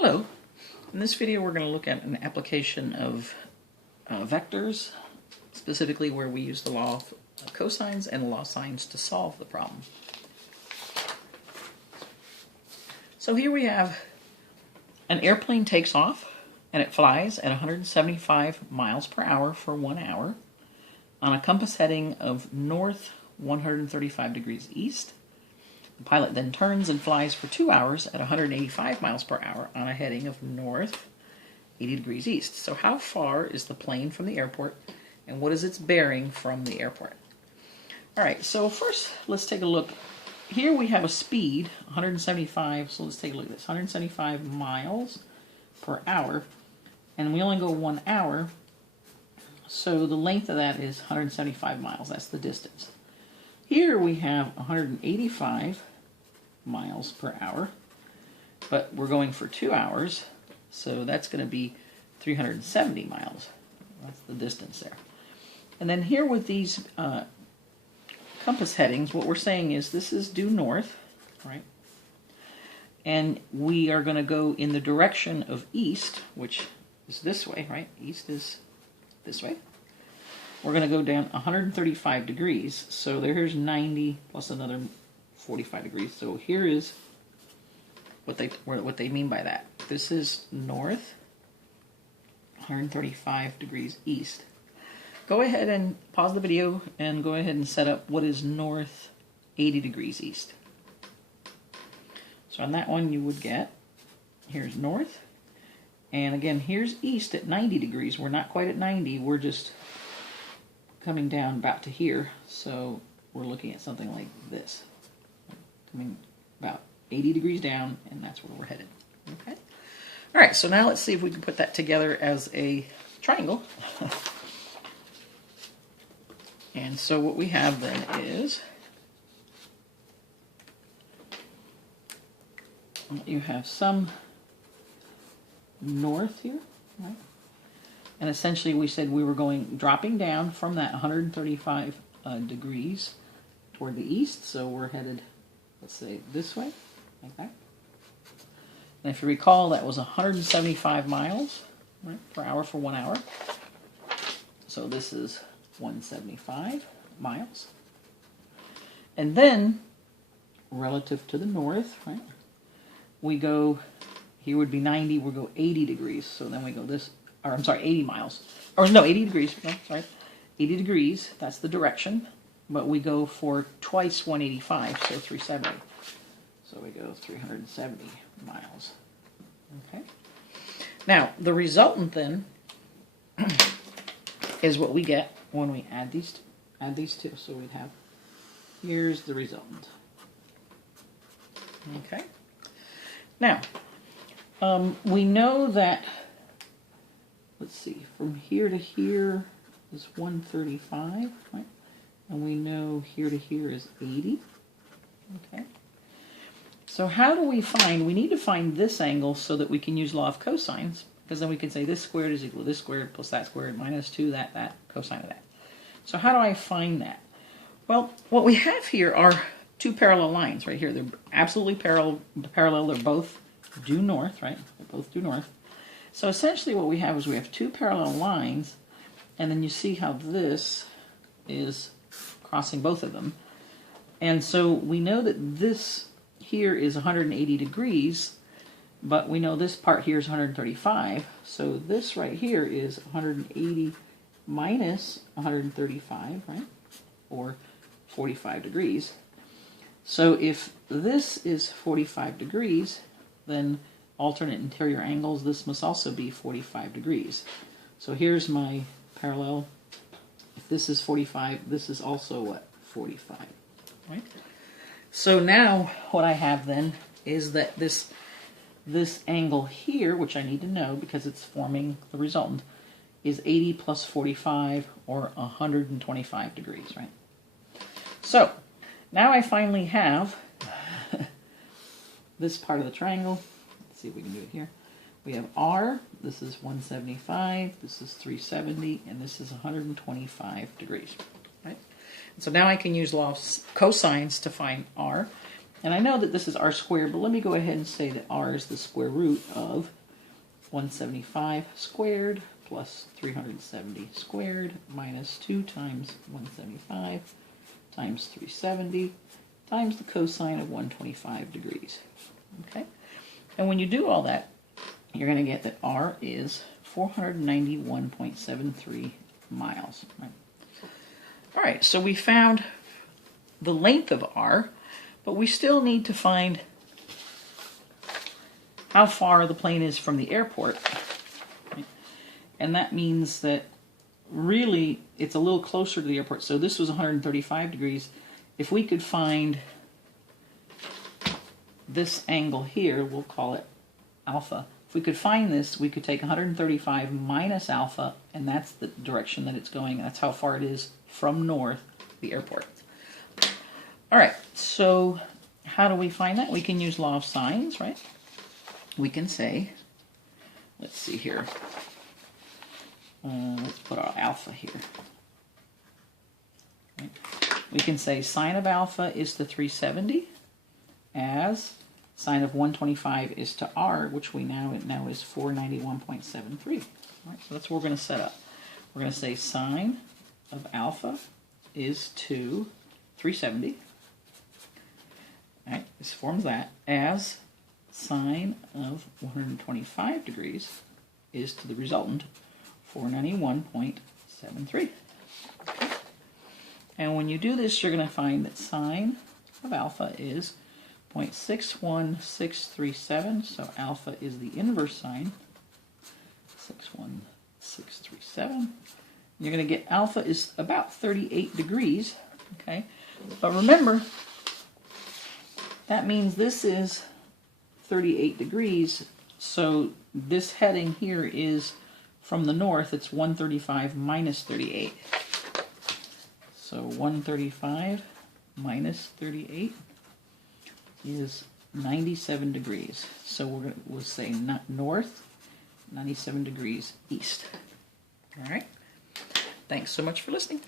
Hello. In this video we're going to look at an application of vectors, specifically where we use the law of cosines and the law of sines to solve the problem. So here we have an airplane takes off and it flies at 175 miles per hour for 1 hour on a compass heading of north 135 degrees east. The pilot then turns and flies for 2 hours at 185 miles per hour on a heading of north 80 degrees east. So how far is the plane from the airport, and what is its bearing from the airport? All right, so first let's take a look. Here we have a speed, 175, so let's take a look at this, 175 miles per hour, and we only go 1 hour, so the length of that is 175 miles, that's the distance. Here we have 185 miles per hour, but we're going for 2 hours, so that's going to be 370 miles. That's the distance there. And then here with these compass headings, what we're saying is this is due north, right? And we are going to go in the direction of east, which is this way, right? East is this way. We're going to go down 135 degrees, so here's 90 plus another 45 degrees. So here is what they mean by that. This is north, 135 degrees east. Go ahead and pause the video and go ahead and set up what is north 80 degrees east. So on that one you would get, here's north, and again here's east at 90 degrees. We're not quite at 90, we're just coming down about to here, so we're looking at something like this. Coming about 80 degrees down, and that's where we're headed. Okay. All right, so now let's see if we can put that together as a triangle. And so what we have then is, you have some north here, right? And essentially we said we were dropping down from that 135 degrees toward the east, so we're headed, let's say, this way, like that. And if you recall, that was 175 miles, right, per hour for 1 hour. So this is 175 miles. And then, relative to the north, right, we go, here would be 90, we'll go 80 degrees, so then we go this, or I'm sorry, 80 miles, or no, 80 degrees, no, sorry, 80 degrees, that's the direction, but we go for twice 185, so 370. So we go 370 miles, okay? Now, the resultant then is what we get when we add these two. So we'd have, here's the resultant, okay? Now, we know that, let's see, from here to here is 135, right? And we know here to here is 80, okay? So how do we find, we need to find this angle so that we can use law of cosines, because then we can say this squared is equal to this squared plus that squared minus 2, that, cosine of that. So how do I find that? Well, what we have here are two parallel lines right here. They're absolutely parallel. They're both due north, right? They're both due north. So essentially what we have is we have two parallel lines, and then you see how this is crossing both of them. And so we know that this here is 180 degrees, but we know this part here is 135. So this right here is 180 minus 135, right? Or 45 degrees. So if this is 45 degrees, then alternate interior angles, this must also be 45 degrees. So here's my parallel. If this is 45, this is also what? 45, right? So now what I have then is that this angle here, which I need to know because it's forming the resultant, is 80 plus 45, or 125 degrees, right? So now I finally have this part of the triangle. Let's see if we can do it here. We have R, this is 175, this is 370, and this is 125 degrees, right? And so now I can use law of cosines to find R, And I know that this is r squared, but let me go ahead and say that r is the square root of 175 squared plus 370 squared minus 2 times 175 times 370 times the cosine of 125 degrees. Okay? And when you do all that, you're going to get that r is 491.73 miles. Right? All right, so we found the length of r, but we still need to find how far the plane is from the airport. Right? And that means that really it's a little closer to the airport. So this was 135 degrees. If we could find this angle here, we'll call it alpha. If we could find this, we could take 135 minus alpha, and that's the direction that it's going. That's how far it is from north, the airport. All right, so how do we find that? We can use law of sines, right? We can say, let's see here. Let's put our alpha here. Right. We can say sine of alpha is to 370 as sine of 125 is to r, which we now is 491.73. Right, so that's what we're going to set up. We're going to say sine of alpha is to 370. All right, this forms that as sine of 125 degrees is to the resultant 491.73. Okay. And when you do this, you're going to find that sine of alpha is 0.61637, so alpha is the inverse sine, 61637. You're going to get alpha is about 38 degrees, okay? But remember, that means this is 38 degrees, so this heading here is from the north, it's 135 minus 38. So 135 minus 38 is 97 degrees. So we'll say not north, 97 degrees east. All right. Thanks so much for listening.